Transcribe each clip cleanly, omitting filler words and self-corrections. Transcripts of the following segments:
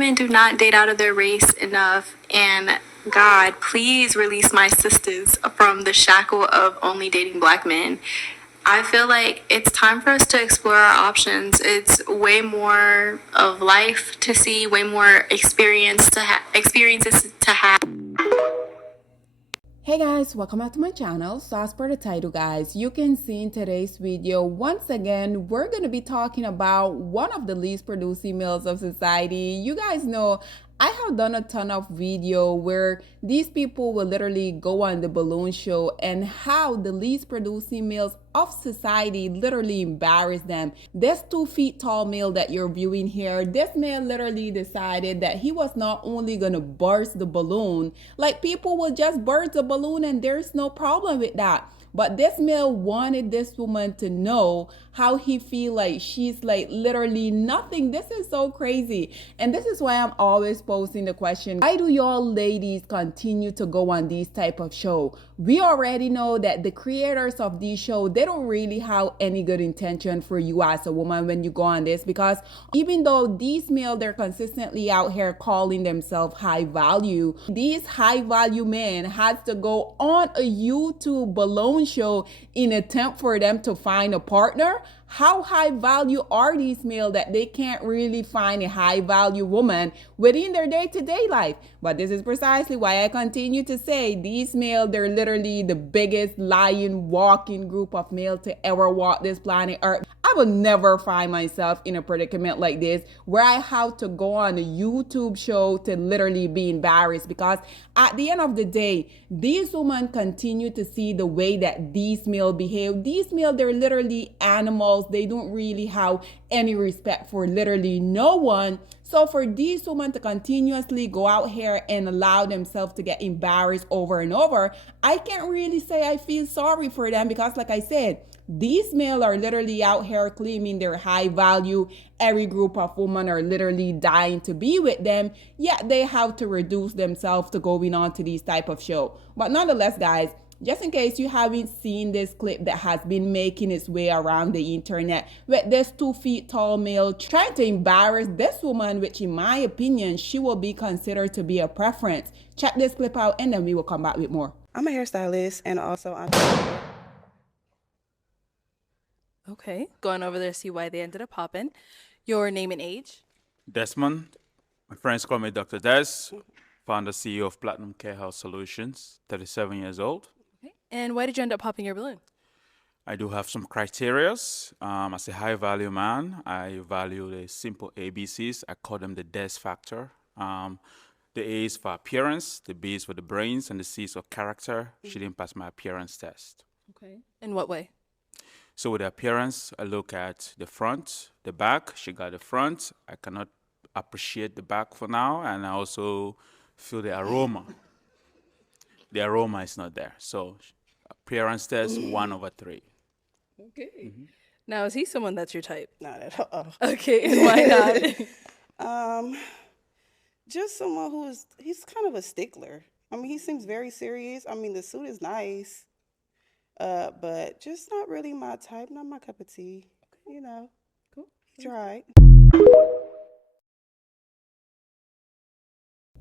women do not date out of their race enough, and God, please release my sisters from the shackle of only dating black men. I feel like it's time for us to explore our options. It's way more of life to see, way more experiences to have. Hey guys, welcome back to my channel. So as per the title guys, you can see in today's video, once again, we're going to be talking about one of the least producing males of society. You guys know I have done a ton of video where these people will literally go on the balloon show and how the least producing males of society literally embarrass them. This 2 feet tall male that you're viewing here, this man literally decided that he was not only gonna burst the balloon, like people will just burst the balloon and there's no problem with that. But this male wanted this woman to know how he feel like she's like literally nothing. This is so crazy. And this is why I'm always posing the question, why do y'all ladies continue to go on these type of show? We already know that the creators of these shows, they don't really have any good intention for you as a woman when you go on this, because even though these males, they're consistently out here calling themselves high value, these high value men has to go on a YouTube balloon show in attempt for them to find a partner. How high value are these males that they can't really find a high value woman within their day-to-day life? But this is precisely why I continue to say these males, they're literally the biggest lying walking group of males to ever walk this planet Earth. I will never find myself in a predicament like this where I have to go on a YouTube show to literally be embarrassed, because at the end of the day, these women continue to see the way that these males behave. These males, they're literally animals. They don't really have any respect for literally no one. So for these women to continuously go out here and allow themselves to get embarrassed over and over, I can't really say I feel sorry for them, because like I said, these males are literally out here claiming they're high value. Every group of women are literally dying to be with them, yet they have to reduce themselves to going on to these type of show. But nonetheless, guys, just in case you haven't seen this clip that has been making its way around the internet with this 2 feet tall male trying to embarrass this woman, which in my opinion, she will be considered to be a preference. Check this clip out and then we will come back with more. I'm a hairstylist and also I'm Okay, going over there to see why they ended up popping. Your name and age? Desmond. My friends call me Dr. Des, founder CEO of Platinum Care Health Solutions, 37 years old. Okay. And why did you end up popping your balloon? I do have some criterias. As a high value man, I value the simple ABCs. I call them the Des factor. The A is for appearance, the B is for the brains, and the C is for character. She didn't pass my appearance test. Okay. In what way? So with the appearance, I look at the front, the back. She got the front. I cannot appreciate the back for now. And I also feel the aroma. The aroma is not there. So appearance test, 1/3. Okay. Now, is he someone that's your type? not at all. Okay, and why not? Just someone he's kind of a stickler. I mean, he seems very serious. I mean, the suit is nice, but just not really my type, not my cup of tea. You know, Cool. he tried.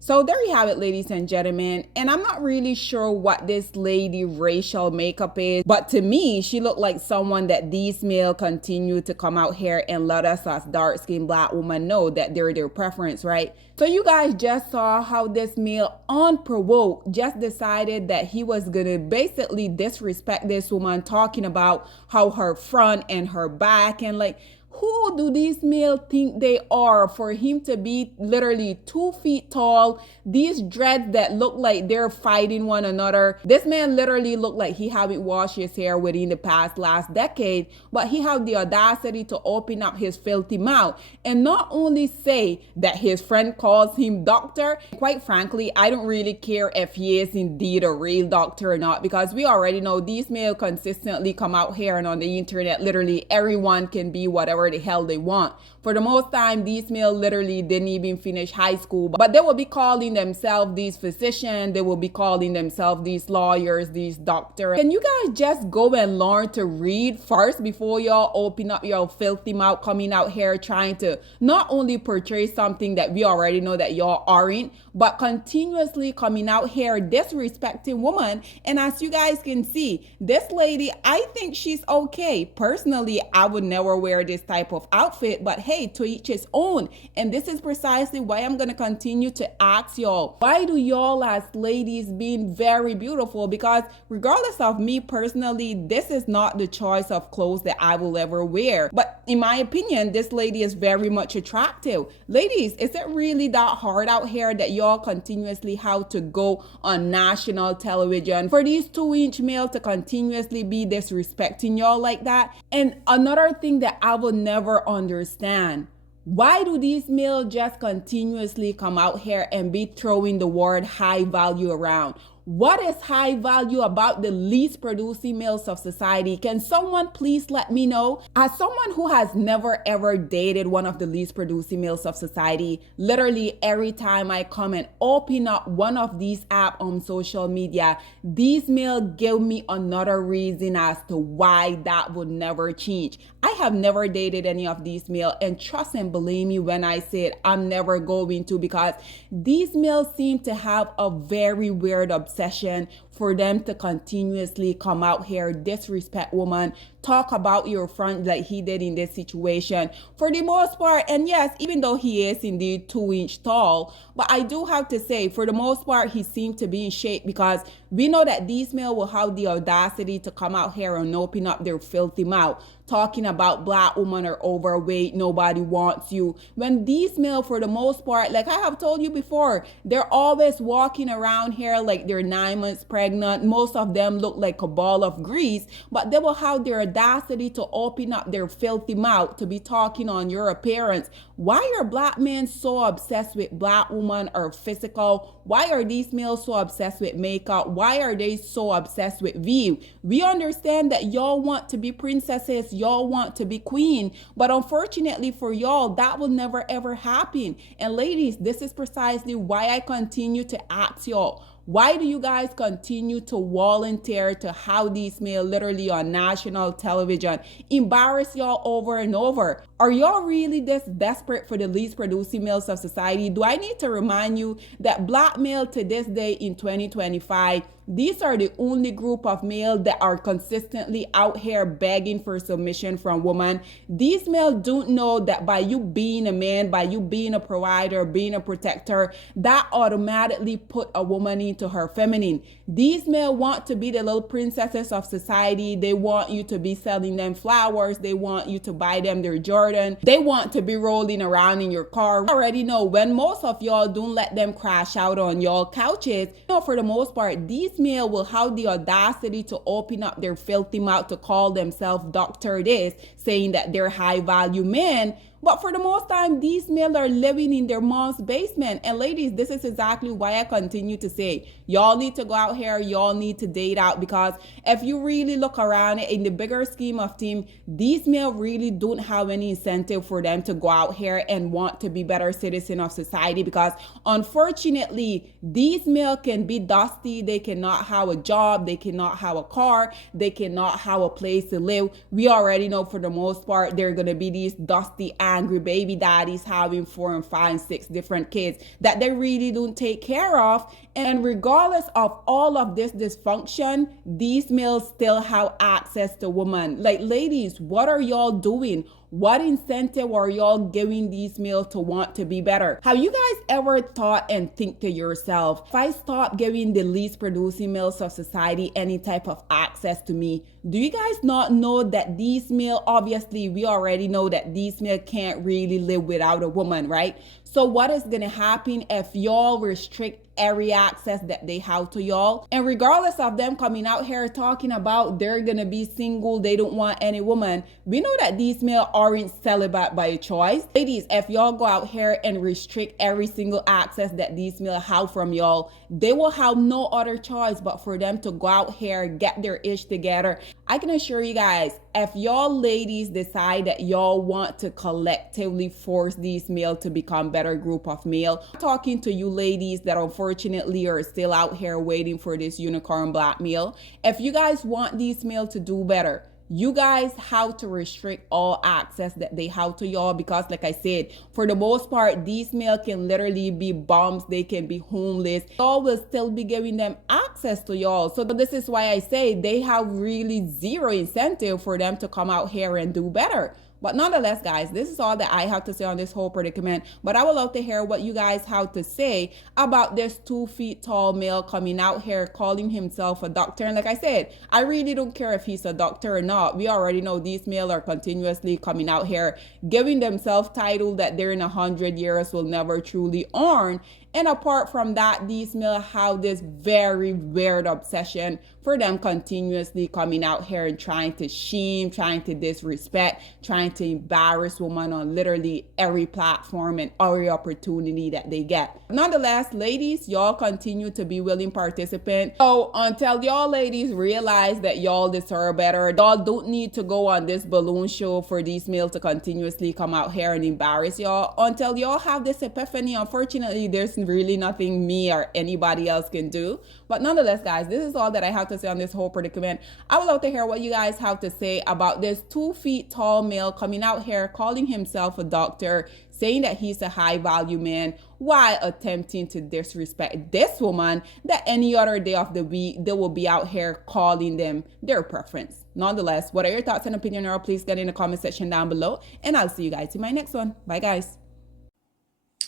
So there you have it, ladies and gentlemen. And I'm not really sure what this lady racial makeup is, but to me, she looked like someone that these males continue to come out here and let us as dark-skinned black women know that they're their preference, right? So you guys just saw how this male unprovoked just decided that he was gonna basically disrespect this woman, talking about how her front and her back, and like, who do these males think they are for him to be literally 2 feet tall? These dreads that look like they're fighting one another. This man literally looked like he haven't washed his hair within the last decade, but he had the audacity to open up his filthy mouth and not only say that his friend calls him doctor. Quite frankly, I don't really care if he is indeed a real doctor or not, because we already know these males consistently come out here and on the internet, literally everyone can be whatever whatever the hell they want. For the most time, these males literally didn't even finish high school, but they will be calling themselves these physicians, they will be calling themselves these lawyers, these doctors. Can you guys just go and learn to read first before y'all open up your filthy mouth coming out here trying to not only portray something that we already know that y'all aren't, but continuously coming out here disrespecting women? And as you guys can see, this lady, I think she's okay. Personally, I would never wear this type of outfit, but hey, to each his own. And this is precisely why I'm gonna continue to ask y'all, why do y'all as ladies being very beautiful? Because regardless of me personally, this is not the choice of clothes that I will ever wear. But in my opinion, this lady is very much attractive. Ladies, is it really that hard out here that y'all continuously have to go on national television for these 2-inch males to continuously be disrespecting y'all like that? And another thing that I will never understand, why do these males just continuously come out here and be throwing the word high value around? What is high value about the least producing males of society? Can someone please let me know? As someone who has never ever dated one of the least producing males of society, literally every time I come and open up one of these apps on social media, these males give me another reason as to why that would never change. I have never dated any of these males, and trust and believe me when I said I'm never going to, because these males seem to have a very weird obsession for them to continuously come out here, disrespect women, talk about your friend like he did in this situation. For the most part, and yes, even though he is indeed 2-inch tall, but I do have to say, for the most part, he seemed to be in shape, because we know that these males will have the audacity to come out here and open up their filthy mouth, talking about black women are overweight, nobody wants you. When these males, for the most part, like I have told you before, they're always walking around here like they're 9 months pregnant. Most of them look like a ball of grease, but they will have their audacity to open up their filthy mouth to be talking on your appearance. Why are black men so obsessed with black women or physical? Why are these males so obsessed with makeup? Why are they so obsessed with view? We understand that y'all want to be princesses, y'all want to be queen, but unfortunately for y'all, that will never ever happen. And ladies, this is precisely why I continue to ask y'all, why do you guys continue to volunteer to how these males literally on national television embarrass y'all over and over? Are y'all really this desperate for the least producing males of society? Do I need to remind you that black male to this day in 2025, these are the only group of males that are consistently out here begging for submission from women. These males don't know that by you being a man, by you being a provider, being a protector, that automatically put a woman into her feminine. These males want to be the little princesses of society. They want you to be selling them flowers. They want you to buy them their Jordan. They want to be rolling around in your car. I already know when most of y'all don't let them crash out on y'all couches, for the most part, these males will have the audacity to open up their filthy mouth to call themselves Dr. This, saying that they're high value men. But for the most time, these males are living in their mom's basement. And ladies, this is exactly why I continue to say, y'all need to go out here, y'all need to date out, because if you really look around it in the bigger scheme of things, these males really don't have any incentive for them to go out here and want to be better citizens of society, because unfortunately, these males can be dusty, they cannot have a job, they cannot have a car, they cannot have a place to live. We already know for the most part, they're going to be these dusty, angry baby daddies having 4 and 5 and 6 different kids that they really don't take care of. And regardless of all of this dysfunction, these males still have access to women. Like, ladies, what are y'all doing? What incentive are y'all giving these males to want to be better? Have you guys ever thought and think to yourself, if I stop giving the least producing males of society any type of access to me, do you guys not know that these males, obviously we already know that these males can't really live without a woman, right? So what is gonna happen if y'all restrict every access that they have to y'all? And regardless of them coming out here talking about they're gonna be single, they don't want any woman, we know that these males aren't celibate by choice. Ladies, if y'all go out here and restrict every single access that these males have from y'all, they will have no other choice but for them to go out here, get their ish together. I can assure you guys, if y'all ladies decide that y'all want to collectively force these males to become better group of male, I'm talking to you ladies that unfortunately are still out here waiting for this unicorn black male. If you guys want these males to do better, you guys have to restrict all access that they have to y'all, because like I said, for the most part, these males can literally be bums, they can be homeless. Y'all will still be giving them access to y'all. So this is why I say they have really zero incentive for them to come out here and do better. But nonetheless, guys, this is all that I have to say on this whole predicament. But I would love to hear what you guys have to say about this 2 feet tall male coming out here calling himself a doctor. And like I said, I really don't care if he's a doctor or not. We already know these males are continuously coming out here giving themselves title that they're in 100 years will never truly earn. And apart from that, these males have this very weird obsession for them continuously coming out here and trying to shame, trying to disrespect, trying to embarrass women on literally every platform and every opportunity that they get. Nonetheless, ladies, y'all continue to be willing participants. So until y'all ladies realize that y'all deserve better, y'all don't need to go on this balloon show for these males to continuously come out here and embarrass y'all. Until y'all have this epiphany, unfortunately, there's really nothing me or anybody else can do. But nonetheless, guys, this is all that I have to say on this whole predicament. I would love to hear what you guys have to say about this 2 feet tall male coming out here calling himself a doctor, saying that he's a high value man, while attempting to disrespect this woman that any other day of the week they will be out here calling them their preference. Nonetheless, what are your thoughts and opinion? Or please get in the comment section down below, and I'll see you guys in my next one. Bye, guys.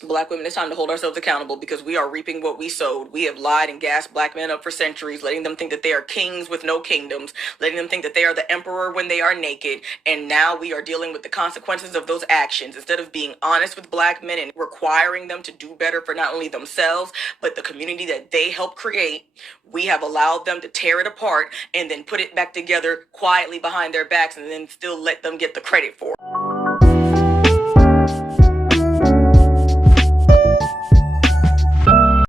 Black women, it's time to hold ourselves accountable, because we are reaping what we sowed. We have lied and gassed black men up for centuries, letting them think that they are kings with no kingdoms, letting them think that they are the emperor when they are naked. And now we are dealing with the consequences of those actions. Instead of being honest with black men and requiring them to do better for not only themselves, but the community that they helped create, we have allowed them to tear it apart and then put it back together quietly behind their backs, and then still let them get the credit for it.